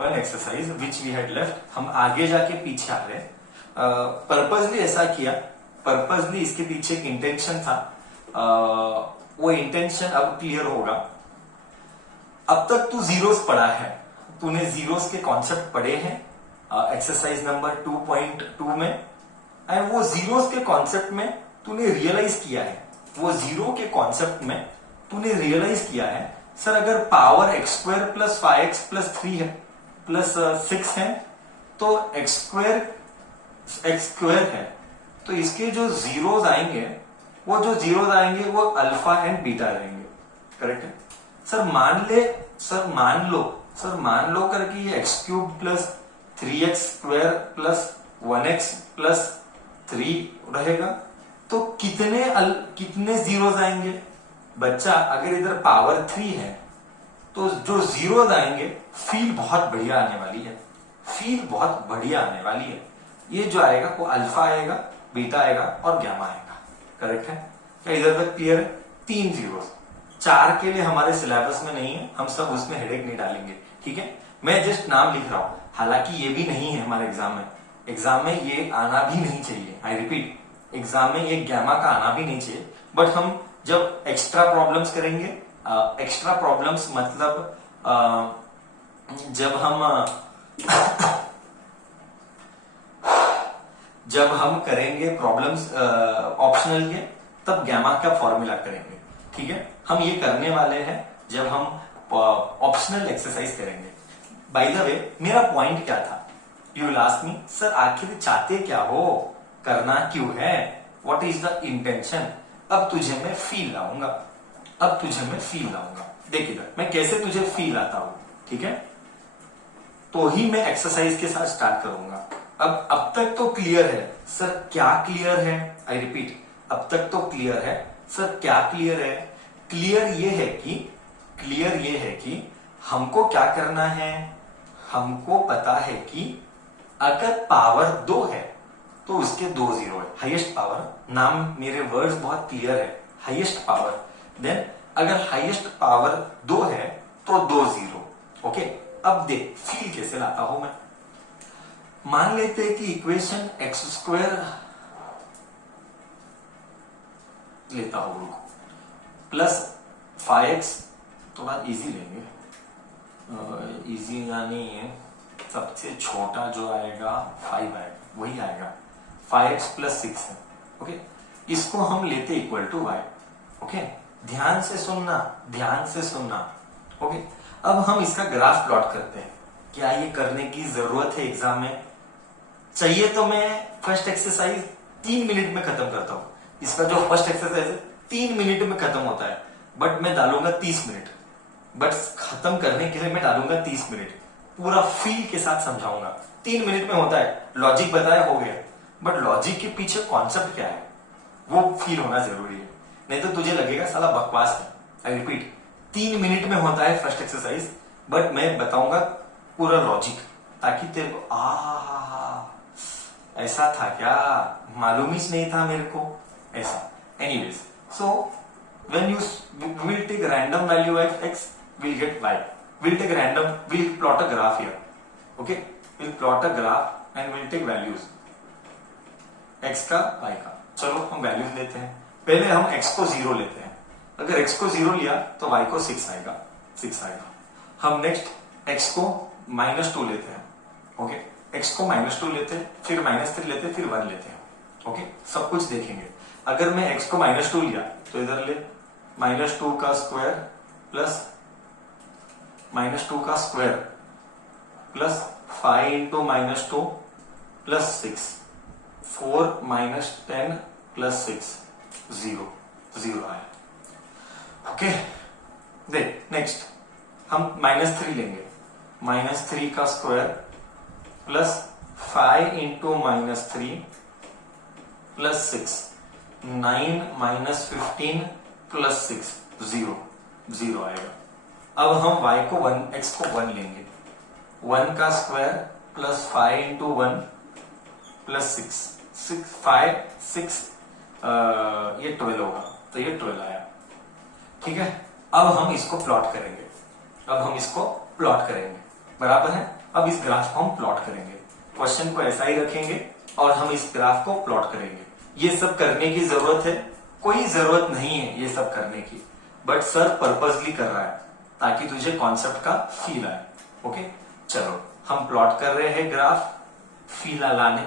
One exercise which we had left, हम आगे जाके पीछे आ रहे हैं। पर्पजली ऐसा किया, पर्पजली इसके पीछे एक इंटेंशन था। वो इंटेंशन अब क्लियर होगा। अब तक तू जीरोस पढ़ा है, तूने जीरोस के कॉन्सेप्ट पढ़े हैं एक्सरसाइज नंबर 2.2 में, एंड वो जीरोस के कॉन्सेप्ट में तूने रियलाइज किया है, वो जीरो के कॉन्सेप्ट में तूने रियलाइज किया है सर अगर power x square plus 5x plus 3 है प्लस 6 है तो एक्स स्क्वायर है, तो इसके जो जीरोस आएंगे वो अल्फा एंड बीटा रहेंगे। करेक्ट है सर? मान लो करके ये x cube plus 3x square plus 1x plus 3 रहेगा, तो कितने जीरोस आएंगे बच्चा? अगर इधर पावर 3 है तो जो जीरोस आएंगे फील बहुत बढ़िया आने वाली है, फील बहुत बढ़िया आने वाली है। ये जो आएगा वो अल्फा आएगा, बीटा आएगा और गामा आएगा। करेक्ट है? क्या इधर तक क्लियर है? 3 जीरोस, 4 के लिए हमारे सिलेबस में नहीं है, हम सब उसमें हेडेक नहीं डालेंगे। ठीक है, मैं जस्ट नाम लिख रहा हूं, हालांकि ये भी नहीं है हमारे एग्जाम में ये आना भी नहीं चाहिए। आई रिपीट, एग्जाम में ये गामा का आना भी नहीं चाहिए, बट हम जब एक्स्ट्रा प्रॉब्लम्स करेंगे, एक्स्ट्रा प्रॉब्लम्स मतलब जब हम करेंगे प्रॉब्लम्स ऑप्शनल के, तब गामा का फॉर्मूला करेंगे। ठीक है, हम ये करने वाले हैं जब हम ऑप्शनल एक्सरसाइज करेंगे। बाय द वे, मेरा पॉइंट क्या था? You will ask me, sir आखिर चाहते क्या हो, करना क्यों है, व्हाट इज द इंटेंशन? अब तुझे मैं फील लाऊंगा, देख इधर मैं कैसे तुझे फील आता हूं। ठीक है, तो ही मैं एक्सरसाइज के साथ स्टार्ट करूंगा। अब तक तो क्लियर है सर, क्या क्लियर है? आई रिपीट, अब तक तो क्लियर है सर, क्या क्लियर है? क्लियर ये है कि हमको क्या करना है, हमको पता है कि अगर पावर 2 है तो उसके 2 जीरो है, हाईएस्ट पावर। नाम मेरे वर्ड्स बहुत क्लियर है, हाईएस्ट पावर। देन अगर हाईएस्ट पावर 2 है तो 2 जीरो। ओके, अब देख फील कैसे लाता हूं मैं। मान लेते हैं कि इक्वेशन एक्स स्क्वायर लेता हूं प्लस 5x, थोड़ा इजी लेंगे, इजी यानी सबसे छोटा जो आएगा 5 आएगा, वही आएगा। 5x प्लस 6 है। ओके, इसको हम लेते इक्वल टू y। ओके, ध्यान से सुनना। ओके, अब हम इसका ग्राफ प्लॉट करते हैं। क्या ये करने की जरूरत है एग्जाम में? चाहिए तो मैं फर्स्ट एक्सरसाइज 3 मिनट में खत्म करता हूं। इसका जो फर्स्ट एक्सरसाइज है 3 मिनट में खत्म होता है, बट मैं डालूंगा 30 मिनट। बट खत्म करने के लिए मैं डालूंगा 30 मिनट, पूरा फील के साथ समझाऊंगा। 3 मिनट में होता है, लॉजिक बताया हो गया, बट लॉजिक के पीछे कॉन्सेप्ट क्या है वो फील होना जरूरी है, नहीं तो तुझे लगेगा साला बकवास है। आई रिपीट, 3 मिनट में होता है फर्स्ट एक्सरसाइज, बट मैं बताऊंगा पूरा लॉजिक, ताकि तेरे को ऐसा था क्या, मालूम ही नहीं था मेरे को ऐसा। Anyways, so when you will take random value of x, we'll get y. We'll plot a graph here. Okay, we'll plot a graph and we'll take values x का y का। चलो हम वैल्यूज लेते हैं। पहले हम x को 0 लेते हैं। अगर x को 0 लिया तो y को 6 आएगा। हम नेक्स्ट x को -2 लेते हैं। ओके, x को -2 लेते हैं, फिर -3 लेते हैं, फिर 1 लेते हैं। ओके, सब कुछ देखेंगे। अगर मैं x को -2 लिया तो इधर ले -2 का स्क्वायर प्लस -2 का square plus 5 into -2 plus 6, 4 - 10 plus 6, 0 आया। ओके, देख नेक्स्ट हम -3 लेंगे, -3 का square plus 5 into -3 plus 6, 9 - 15 plus 6, 0 आएगा। अब हम x को 1 लेंगे, 1 का स्क्वायर प्लस 5 इंटू 1 प्लस 6, ये 12 होगा, तो ये 12 आया। ठीक है, अब हम इसको प्लॉट करेंगे, बराबर है? अब इस ग्राफ को हम प्लॉट करेंगे, क्वेश्चन को ऐसा ही रखेंगे और हम इस ग्राफ को प्लॉट करेंगे। ये सब करने की जरूरत है? कोई जरूरत नहीं है ये सब करने की, बट सर पर्पसली कर रहा है ताकि तुझे कॉन्सेप्ट का फील आए। ओके, चलो हम प्लॉट कर रहे हैं ग्राफ, फील लाने,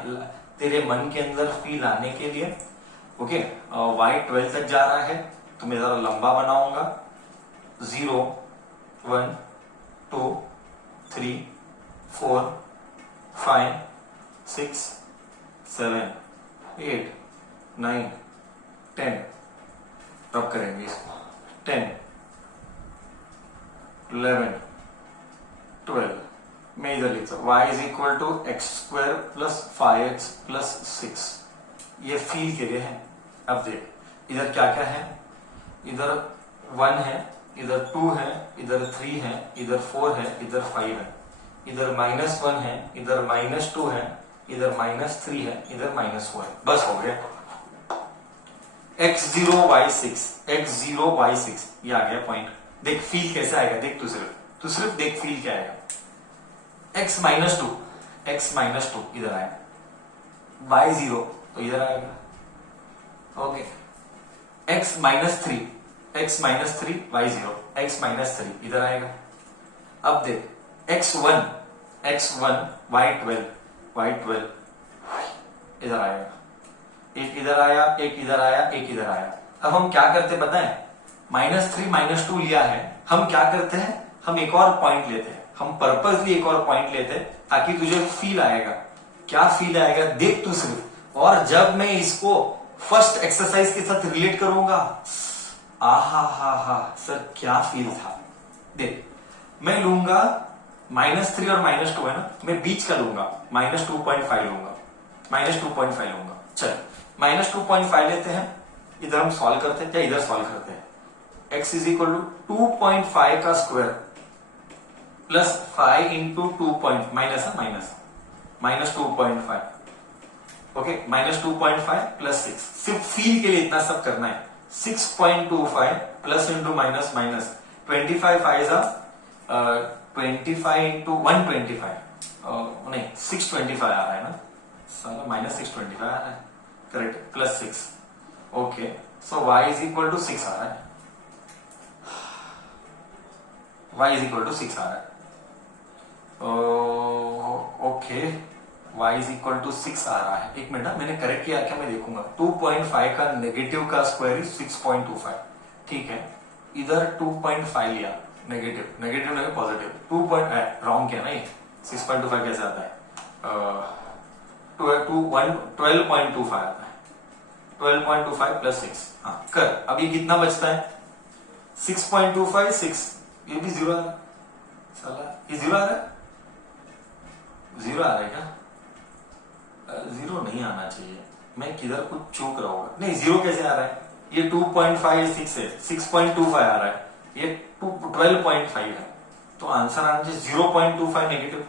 तेरे मन के अंदर फील आने के लिए। ओके, y 12 तक जा रहा है तो मैं जरा लंबा बनाऊंगा। 0 1 2 3 4 5 6 7 8 9 10, रब करेंगे इसको। 10 11 12, मैं इधर लिखता हूं y is equal to x square plus 5x plus 6, ये फील के लिए है। अब देख इधर क्या क्या है, इधर 1 है, इधर 2 है, इधर 3 है, इधर 4 है, इधर 5 है, इधर -1 है, इधर -2 है, इधर -3 है, इधर -4 है। बस हो गया। x0 y6, x0 y6, ये आ गया पॉइंट। देख फील कैसे आएगा, देख तू सिर्फ देख फील क्या आएगा। x -2 इधर आएगा, y0 तो इधर आएगा। ओके, x -3 y0, x -3 इधर आएगा। अब देख x1 y12 इधर आएगा, एक इधर आया, एक इधर आया, एक इधर आया। अब हम क्या करते पता है, -3 -2 लिया है, हम क्या करते हैं, हम एक और पॉइंट लेते हैं, हम पर्पसली एक और पॉइंट लेते हैं ताकि तुझे फील आएगा। क्या फील आएगा देख तू सिर्फ। और जब मैं इसको फर्स्ट एक्सरसाइज के साथ रिलेट करूंगा, आहा सर क्या फील था। देख मैं लूंगा -3 और -2 है ना, मैं बीच का लूंगा, -2.5 लूंगा। चल -2.5 लेते हैं, इधर हम सॉल्व करते हैं, क्या इधर सॉल्व करते हैं। x इज इक्वल टू 2.5 का square plus 5 into 2 point minus 2.5। Okay, -2.5 plus 6, सिर्फ फील के लिए इतना सब करना है। 6.25 plus into minus 25 five 25 into 125, नहीं 625 आ रहा है ना साला, -625 आ रहा है, correct, plus 6। Okay, so y is equal to 6 आ रहा है, y इज इक्वल टू 6 आ रहा है। Okay, y is equal to 6 आ रहा है। एक मिनट, मैंने करेक्ट किया क्या, मैं देखूंगा। 2.5 का नेगेटिव का स्क्वायर इज 6.25, ठीक है। इधर 2.5 लिया, नेगेटिव नहीं पॉजिटिव, 2. रॉन्ग किया ना ये, 6.25 कैसे आता है, 12.25 आता है, 12.25 प्लस 6। हाँ कर, अब ये कितना बचता है, 6.25 6, ये भी 0 आ रहा है साला, ये 0 आ रहा है, 0 आ रहा है क्या, 0 नहीं आना चाहिए, मैं किधर कुछ चूक रहा होगा। नहीं 0 कैसे आ रहा है, ये 2.56 है, 6.25 आ रहा है, ये 12.5 है, तो आंसर आना चाहिए 0.25 नेगेटिव।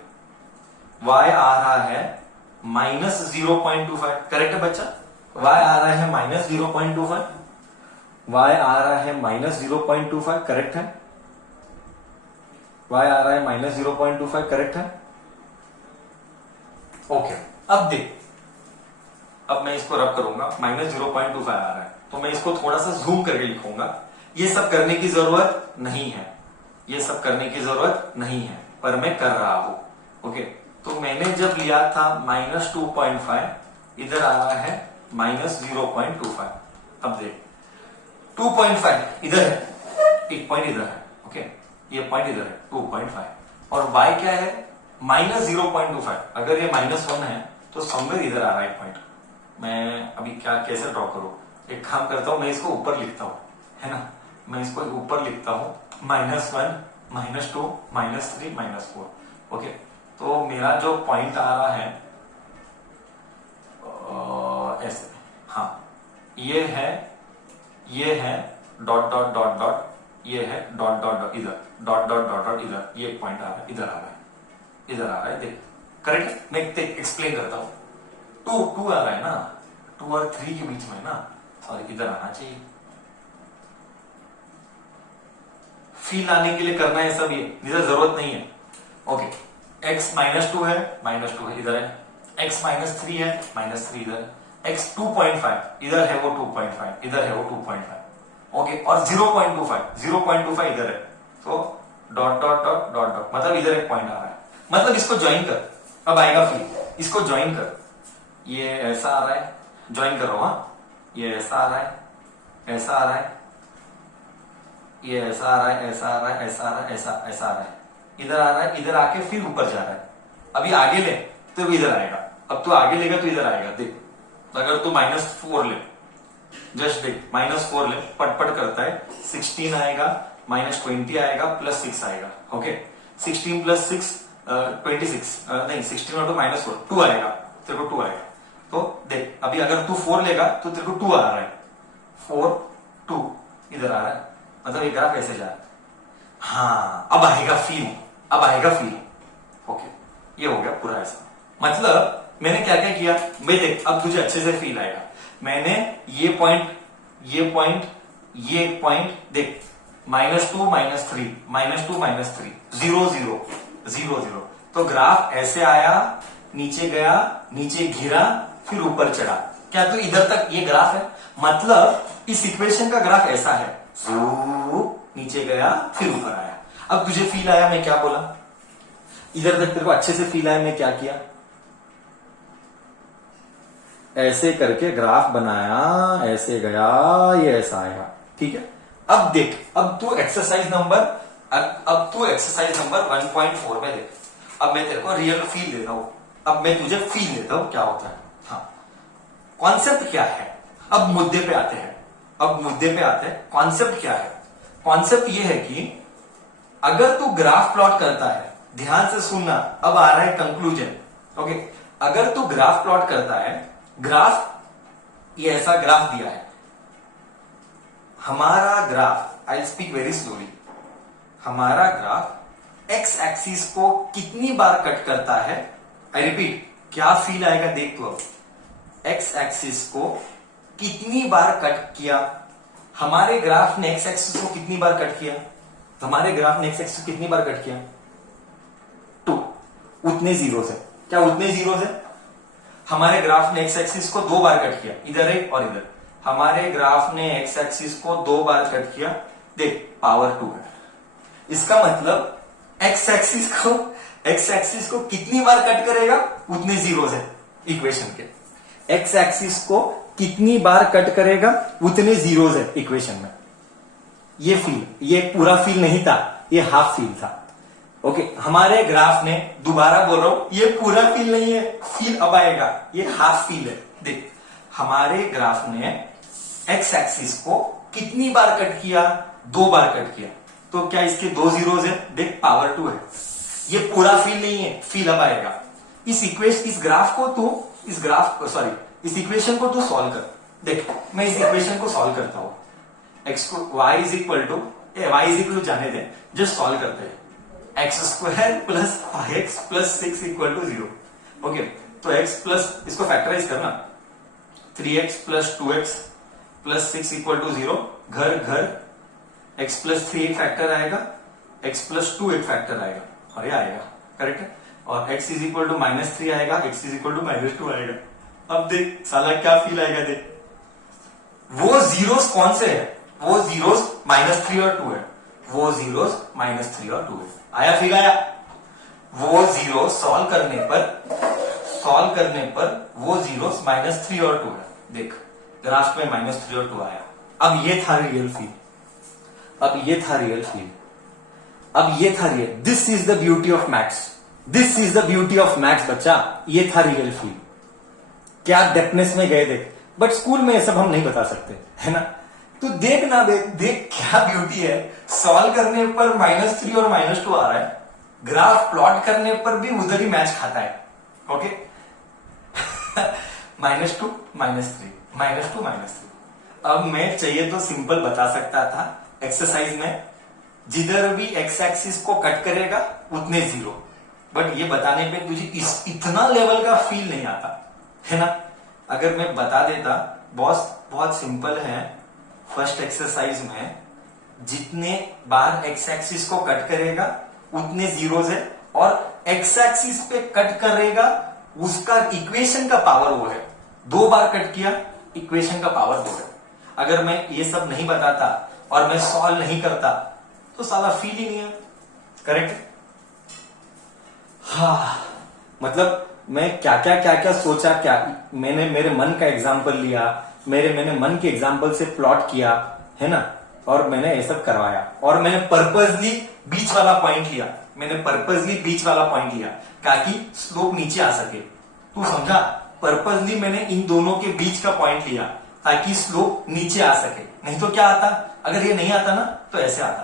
y आ रहा है -0.25, करेक्ट है बच्चा, y आ रहा है -0.25, y आ रहा है -0.25, करेक्ट है, y आ रहा है -0.25, करेक्ट है। ओके, अब देख, अब मैं इसको रब करूंगा, -0.25 आ रहा है, तो मैं इसको थोड़ा सा जूम करके लिखूंगा। ये सब करने की जरूरत नहीं है, ये सब करने की जरूरत नहीं है, पर मैं कर रहा हूं। ओके, तो मैंने जब लिया था -2.5, इधर आ रहा है -0.25। अब देख 2.5 इधर है, एक पॉइंट इधर है, ओके, ये पॉइंट इधर है 2.5, और y क्या है -0.25। अगर ये -1 है तो समवेयर इधर आ रहा है पॉइंट। मैं अभी क्या कैसे ड्रॉ करूं, एक काम करता हूं, मैं इसको ऊपर लिखता हूं, है ना, मैं इसको ऊपर लिखता हूं, -1 -2 -3 -4। ओके, तो मेरा जो पॉइंट आ रहा है ऐसे, हाँ ये है डॉट डॉट डॉट डॉट, ये है डॉट डॉट डॉट, इधर डॉट डॉट डॉट डॉट, इधर ये पॉइंट आ रहा है, इधर आ रहा है, इधर आ रहा है, देख करेक्ट। मैं एक्सप्लेन करता हूं, 2 आ रहा है ना, 2 और 3 के बीच में ना, सॉरी इधर आना चाहिए। फील आने के लिए करना है सब, ये इधर जरूरत नहीं है। ओके, x -2 है, -2 है इधर है, x -3 है, -3 इधर है, x 2.5 इधर है, वो 2.5 इधर है, वो 2.5 ओके, और 0.25 इधर है, तो dot dot dot dot dot, मतलब इधर एक पॉइंट आ रहा है, मतलब इसको ज्वाइन कर, अब आएगा फील, इसको ज्वाइन कर, ये ऐसा आ रहा है, ज्वाइन करो, हाँ, ये ऐसा आ रहा है, ऐसा आ रहा है, ये ऐसा आ रहा है, ऐसा आ रहा है, ऐसा आ रहा है, ऐसा ऐसा आ रहा है, इधर आ रहा है, इधर आके फिर ऊपर जा रहा है, अभी आगे ले तो इधर आएगा, अब तू आगे लेगा तो इधर आएगा, देख, अगर तू -4 ले, जस्ट देख, -4 ले, पटपट करता है, 16 आएगा, -20 आएगा, +6 आएगा, ओके, 16 + 6 26, नहीं 16 और तो -4 2 आएगा, तेरे को 2 आएगा, तो देख अभी अगर तू 4 लेगा तो तेरे को 2 आ रहा है, 4 2 इधर आ रहा है, मतलब ये ग्राफ ऐसे जा रहा है, हाँ अब आएगा फील, अब आएगा फील, ओके, ये हो गया पूरा ऐसा, मतलब मैंने क्या क्या किया, मैं देख अब तुझे अच्छे से फील आएगा, मैंने ये पॉइंट देख, -2 -3 -2 -3 0 0 0 0, तो ग्राफ ऐसे आया, नीचे गया, नीचे घिरा, फिर ऊपर चढ़ा, क्या तू इधर तक ये ग्राफ है, मतलब इस इक्वेशन का ग्राफ ऐसा है, नीचे गया फिर ऊपर आया, अब तुझे फील आया, मैं क्या बोला, इधर तक तेरे को अच्छे से फील आया, मैं क्या किया, ऐसे करके ग्राफ बनाया, ऐसे गया, ये ऐसा आएगा, ठीक है, अब देख, अब तू एक्सरसाइज नंबर 1.4 में देख, अब मैं तेरे को रियल फील देता हूं, अब मैं तुझे फील देता हूं क्या होता है, हाँ, कॉन्सेप्ट क्या है, अब मुद्दे पे आते हैं, कॉन्सेप्ट क्या है, कॉन्सेप्ट ये है कि अगर तू ग्राफ प्लॉट करता है, ध्यान से सुनना, अब आ रहा है कंक्लूजन, ओके, अगर तू ग्राफ प्लॉट करता है, ग्राफ ये ऐसा ग्राफ दिया है, हमारा graph, I speak very slowly, हमारा ग्राफ एक्स एक्सिस को कितनी बार कट करता है, आई रिपीट, क्या फील आएगा देख तो, एक्स एक्सिस को कितनी बार कट किया, हमारे ग्राफ ने एक्स एक्सिस को कितनी बार कट किया, हमारे ग्राफ ने एक्स एक्सिस कितनी बार कट किया, 2, उतने जीरोस है, क्या उतने जीरोस है, हमारे ग्राफ ने एक्स एक्सिस को 2 बार कट किया, इधर एक और इधर, हमारे ग्राफ ने एक्स एक्सिस को 2 बार कट किया, देख पावर 2 है, इसका मतलब एक्स एक्सिस को कितनी बार कट करेगा, उतने जीरोस है इक्वेशन के, एक्स एक्सिस को कितनी बार कट करेगा, उतने जीरोस है इक्वेशन में, ये फील, ये पूरा फील नहीं था, ये हाफ फील था, ओके, हमारे ग्राफ ने, दोबारा बोल रहा हूं, ये पूरा फील नहीं है, फील अब आएगा, ये हाफ फील है, देख, हमारे ग्राफ ने एक्स एक्सिस को कितनी बार कट किया, 2 बार कट किया, तो क्या इसके 2 जीरोस है, देख पावर 2 है, ये पूरा फील नहीं है, फील अब आएगा, इस इक्वेशन को तू सॉल्व कर, देख मैं इस इक्वेशन को सॉल्व करता हूं, एक्स को y इज इक्वल टू जाने दे, जस्ट सॉल्व करते हैं, x² + 5x + 6 = 0, ओके, तो x प्लस, इसको फैक्टराइज करना, 3x + 2x + 6 = 0, घर घर, x + 3 एक फैक्टर आएगा, x + 2 एक फैक्टर आएगा, और ये आएगा, करेक्ट है, और x = -3 आएगा, x = -2 आएगा, अब देख साला क्या फील आएगा, देख वो जीरोस कौन से है, वो जीरोस -3 और 2 है, वो जीरोस -3 और 2 है, आया फील आया, वो जीरो सॉल्व करने पर वो जीरोस -3 और 2 है, देख ग्राफ में -3 और 2 आया, अब ये था real feel, this is the beauty of maths, बच्चा, ये था रियल फील, क्या डेप्थनेस में गए देख, बट स्कूल में ये सब हम नहीं बता सकते, है ना, तो देख ना, देख क्या ब्यूटी है, सॉल्व करने पर -3 और -2 आ रहा है, ग्राफ प्लॉट करने पर भी उधर ही मैच खाता है, ओके, -2 -3 -2 -3, अब मैं चाहिए तो सिंपल बता सकता था एक्सरसाइज में, जिधर भी एक्स एक्सिस को कट करेगा उतने जीरो, बट ये बताने पे तुझे इतना लेवल का फील नहीं आता, है ना, अगर मैं बता देता, बॉस बहुत सिंपल है, फर्स्ट एक्सरसाइज में जितने बार एक्स एक्सिस को कट करेगा उतने जीरोस है, और एक्स एक्सिस पे कट करेगा, उसका इक्वेशन का पावर वो है, 2 बार कट किया, इक्वेशन का पावर 2 है। अगर मैं ये सब नहीं बताता और मैं सॉल्व नहीं करता तो साला फील ही नहीं है। करेक्ट? हाँ, मतलब मैं क्या क्या सोचा, क्या मैंने मेरे मन का एग्जाम्पल लिया, मैंने मन के एग्जाम्पल से प्लॉट किया, है ना, और मैंने ये सब करवाया, और मैंने पर्पसली बीच वाला पॉइंट लिया, ताकि स्लोप नीचे आ सके। तू समझा? पर्पसली मैंने इन दोनों के बीच का पॉइंट लिया ताकि स्लोप नीचे आ सके। नहीं तो क्या आता? अगर ये नहीं आता ना तो ऐसे आता।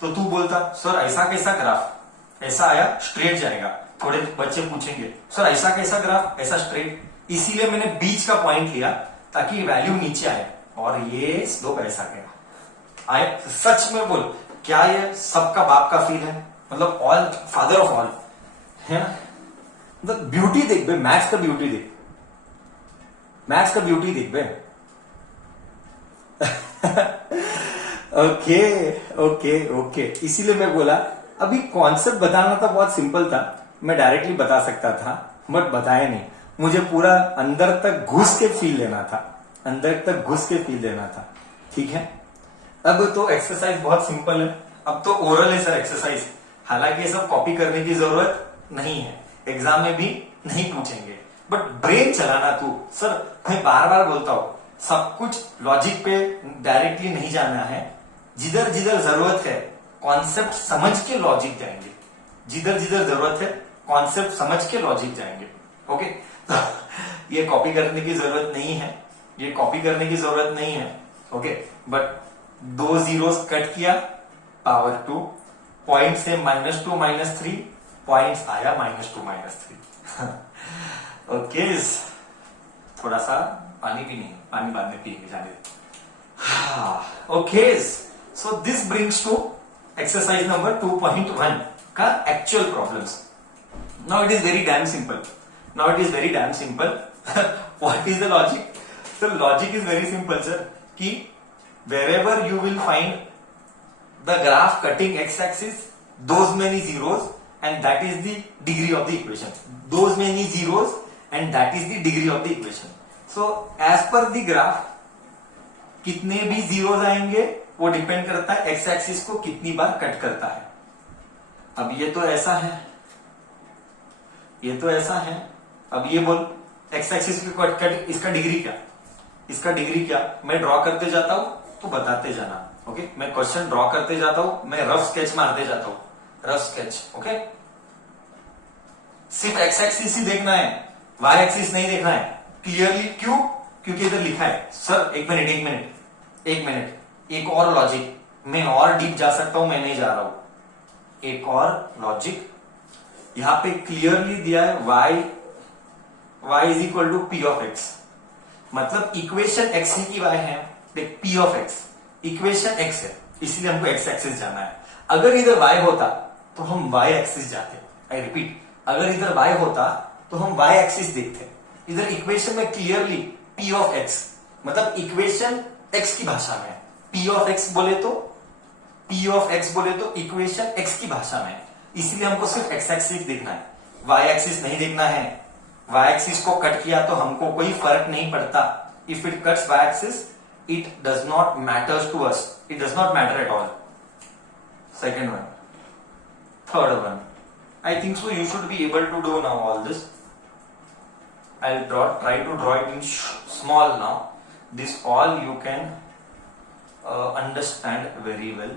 तो तू बोलता सर ऐसा कैसा ग्राफ, ऐसा आया स्ट्रेट जाएगा। थोड़े बच्चे पूछेंगे सर ऐसा कैसा ग्राफ, ऐसा स्ट्रेट। इसीलिए मैंने बीच का पॉइंट लिया ताकि वैल्यू नीचे आए, और ये स्लोप ऐसा गया। आए सच में बोल, क्या ये सबका बाप का फील है? मतलब ऑल फादर ऑफ ऑल है ना। मतलब ब्यूटी देख बे, मैथ्स का ब्यूटी देख, मैथ्स का ब्यूटी देख बे। ओके ओके ओके, इसीलिए मैं बोला अभी कॉन्सेप्ट बताना था, बहुत सिंपल था, मैं डायरेक्टली बता सकता था बट बताया नहीं। मुझे पूरा अंदर तक घुस के फील लेना था, ठीक है। अब तो एक्सरसाइज बहुत सिंपल है, अब तो ओरल है सर एक्सरसाइज। हालांकि ये सब कॉपी करने की जरूरत नहीं है, एग्जाम में भी नहीं पूछेंगे, बट ब्रेन चलाना तू। सर मैं बार बार बोलता हूं, सब कुछ लॉजिक पे डायरेक्टली नहीं जाना है, जिधर जिधर जरूरत है कॉन्सेप्ट समझ के लॉजिक जाएंगे, ओके। तो ये कॉपी करने की जरूरत नहीं है, ओके। बट 2 जीरोस कट किया, पावर 2, पॉइंट से -2 -3, पॉइंट्स आया -2 -3। ओके, थोड़ा सा पानी भी नहीं, पानी बाद में पिएंगे, जाने दे। Okay, so this brings to exercise number 2.1 का actual problems. Now it is very damn simple, what is the logic? The logic is very simple sir, कि wherever you will find the graph cutting x-axis, those many zeros, and that is the degree of the equation. So as per the graph, कितने भी zeros आएंगे वो depend करता है x axis को कितनी बार cut करता है। अब ये तो ऐसा है, अब ये बोल एक्स एक्सिस को कट, इसका डिग्री क्या? मैं ड्रॉ करते जाता हूं तो बताते जाना, ओके। मैं क्वेश्चन ड्रॉ करते जाता हूं, मैं रफ स्केच मारते जाता हूं, ओके। सिर्फ एक्स एक्सिस ही देखना है, वाई एक्सिस नहीं देखना है क्लियरली। क्यों? क्योंकि इधर लिखा है सर, एक मिनट, एक और लॉजिक, मैं और डीप जा सकता हूं, मैं नहीं जा रहा हूं। एक और लॉजिक यहां पे क्लियरली दिया है, y is equal to P of x. मतलब इक्वेशन एक्स ही की y है, देख P of x equation x है, इसलिए हमको एक्स एक्सिस जाना है। अगर इधर y होता तो हम y एक्सिस जाते। आई रिपीट, अगर इधर y होता तो हम y एक्सिस देखते। इधर इक्वेशन में क्लियरली p ऑफ x, मतलब इक्वेशन x की भाषा में, p ऑफ x बोले तो इक्वेशन x की भाषा में, इसलिए हमको सिर्फ x एक्सिस देखना है, y एक्सिस नहीं देखना है। y एक्सिस को कट किया तो हमको कोई फर्क नहीं पड़ता। If it cuts y axis, it does not matters to us, it does not matter at all. Second one, third one, I think so you should be able to do now all this. I'll try to draw it in small now. This all you can understand very well.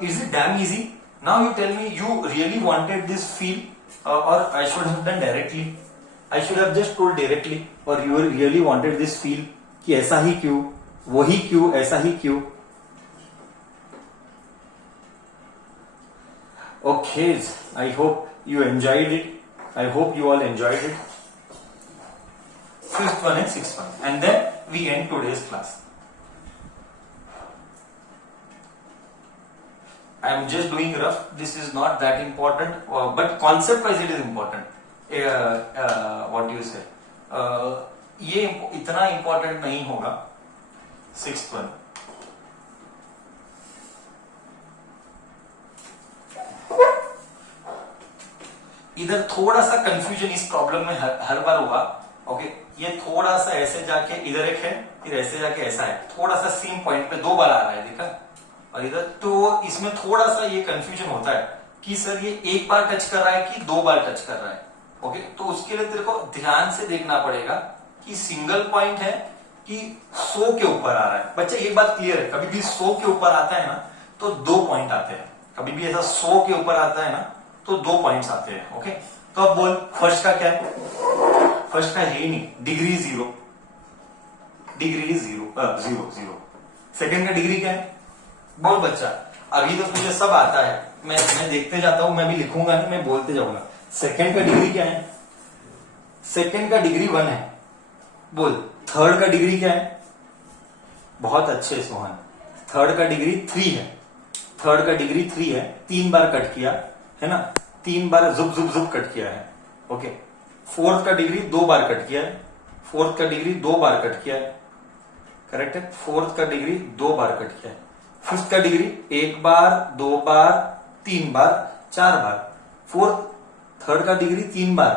Is it damn easy? Now you tell me, you really wanted this feel, or I should have done directly? I should have just told directly, or you really wanted this feel कि ऐसा ही क्यों, वही क्यों, ऐसा ही क्यों? Okay, I hope you enjoyed it. I hope you all enjoyed it. 5th one and 6th one, and then we end today's class. I am just doing rough. This is not that important, but concept-wise it is important. What do you say? ये इतना important नहीं होगा. 6th one. इधर थोड़ा सा confusion इस problem में हर बार हुआ। ओके, ये थोड़ा सा ऐसे जाके इधर एक है, फिर ऐसे जाके ऐसा है, थोड़ा सा सेम पॉइंट पे 2 बार आ रहा है, देखा। और इधर तो इसमें थोड़ा सा ये कंफ्यूजन होता है कि सर ये 1 बार टच कर रहा है कि 2 बार टच कर रहा है। ओके, तो उसके लिए तेरे को ध्यान से देखना पड़ेगा कि सिंगल पॉइंट है कि 100 के ऊपर आ रहा है। बच्चा एक बात क्लियर है, कभी भी 100 के ऊपर आता है ना तो 2 पॉइंट आते हैं। कभी भी ऐसा 100 के ऊपर आता है ना तो 2 पॉइंट्स आते हैं। ओके, तो अब बोल फर्स्ट का क्या है? फर्स्ट का है ही नहीं, डिग्री 0, डिग्री 0। सेकंड का डिग्री क्या है? बोल बच्चा, अभी तो तुझे सब आता है, मैं देखते जाता हूं, मैं भी लिखूंगा नहीं, मैं बोलते जाऊंगा। सेकंड का डिग्री क्या है? सेकंड का डिग्री 1 है। बोल थर्ड का डिग्री क्या है? बहुत अच्छे सोहन, थर्ड का डिग्री 3 है। थर्ड का डिग्री 3 है, 3 बार कट किया है ना, 3 बार जुप जुप जुप कट किया है। ओके, फोर्थ का डिग्री 2 बार कट किया है। फोर्थ का डिग्री 2 बार कट किया है, करेक्ट है। फोर्थ का डिग्री 2 बार कट किया है। फिफ्थ का डिग्री 1 बार, 2 बार, 3 बार, 4 बार। थर्ड का डिग्री 3 बार,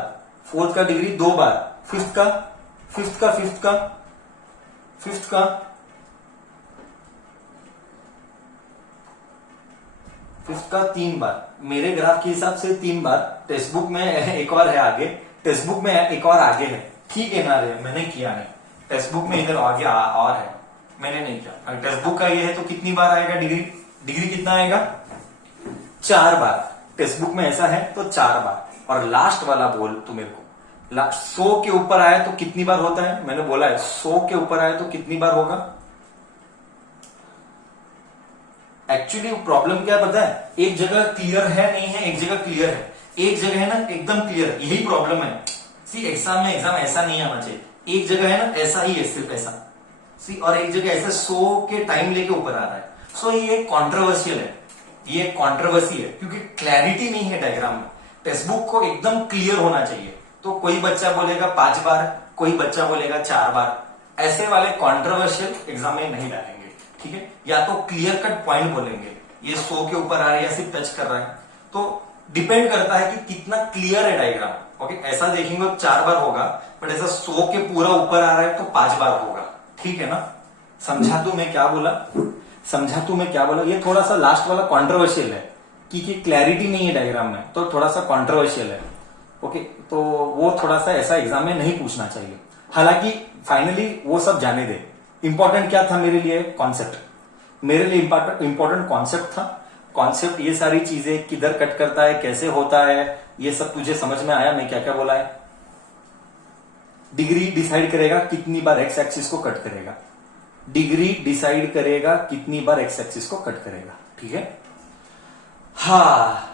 फोर्थ का डिग्री 2 बार, फिफ्थ का 3 बार। मेरे ग्राफ के हिसाब से 3 बार। टेक्स्ट बुक में एक और है आगे, टेक्स्ट बुक में एक और आगे है, ठीक है ना रे? मैंने किया नहीं, टेक्स्ट बुक में इधर आगे और है, मैंने नहीं किया। अगर टेक्स्ट बुक का ये है तो कितनी बार आएगा डिग्री? डिग्री कितना आएगा? 4 बार। टेक्स्ट बुक में ऐसा है तो 4 बार। और लास्ट वाला बोल तू मेरे को, 100 के ऊपर आया तो कितनी बार होता है? मैंने बोला है 100 के ऊपर आया तो कितनी बार होगा। एक्चुअली प्रॉब्लम क्या पता है, एक जगह क्लियर है नहीं है, एक जगह क्लियर है, एक जगह है ना एकदम क्लियर, यही प्रॉब्लम है। सी एग्जाम में एग्जाम ऐसा नहीं आना चाहिए, एक जगह है ना ऐसा ही है, सिर्फ ऐसा सी, और एक जगह ऐसे 100 के टाइम लेके ऊपर आ रहा है। सो ये कॉन्ट्रोवर्शियल है, ये कॉन्ट्रोवर्सी है, क्योंकि क्लैरिटी नहीं है डायग्राम में। टेक्स्ट बुक को एकदम क्लियर होना चाहिए। तो कोई बच्चा बोलेगा 5 बार, कोई बच्चा बोलेगा 4 बार, ऐसे वाले कॉन्ट्रोवर्शियल एग्जाम में नहीं डालेंगे, ठीक है। या तो क्लियर कट पॉइंट बोलेंगे, ये 100 के ऊपर आ रहा है या सिर्फ टच कर रहा है, तो डिपेंड करता है कि कितना क्लियर है डायग्राम। ओके, ऐसा देखेंगे 4 बार होगा, बट ऐसा 100 के पूरा ऊपर आ रहा है तो 5 बार होगा, ठीक है ना। समझा तू मैं क्या बोला? समझा तू मैं क्या बोला? ये थोड़ा सा लास्ट वाला कॉन्ट्रोवर्शियल है, क्योंकि क्लैरिटी नहीं है डायग्राम में, तो थोड़ा सा कॉन्ट्रोवर्शियल है। ओके, तो वो थोड़ा सा ऐसा एग्जाम में नहीं पूछना चाहिए। हालांकि फाइनली वो सब जाने दे, इंपॉर्टेंट क्या था मेरे लिए? कॉन्सेप्ट। मेरे लिए इंपॉर्टेंट कॉन्सेप्ट था। कॉन्सेप्ट, ये सारी चीजें किधर कट करता है, कैसे होता है, ये सब तुझे समझ में आया मैं क्या क्या बोला है? डिग्री डिसाइड करेगा कितनी बार एक्स एक्सिस को कट करेगा, डिग्री डिसाइड करेगा कितनी बार एक्स एक्सिस को कट करेगा, ठीक है। हाँ,